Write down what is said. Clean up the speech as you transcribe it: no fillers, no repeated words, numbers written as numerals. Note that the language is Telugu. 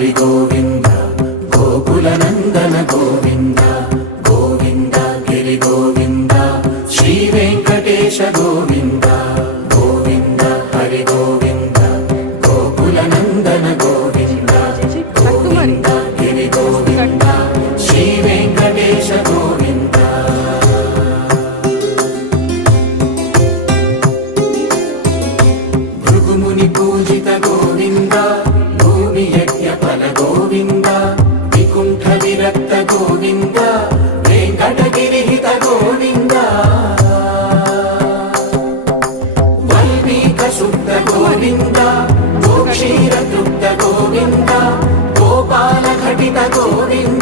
హరి గోవింద గోకుల నందన గోవింద గోవింద గిరి గోవింద శ్రీ వెంకటేశ గోవింద గోవింద హరి గోవింద గోకుల నందన గోవింద గోవింద గిరి గోవింద శ్రీ వెంకటేశ గోవింద భృగుముని పూజిత గోవింద భూమి యజ్ఞ ఫల గోవింద వికుంఠ విరక్త గోవింద వెంకటగిరిహిత గోవింద వల్మీక శుద్ధ గోవింద గోక్షీర తృప్త గోవింద గోపాల ఘటిత గోవింద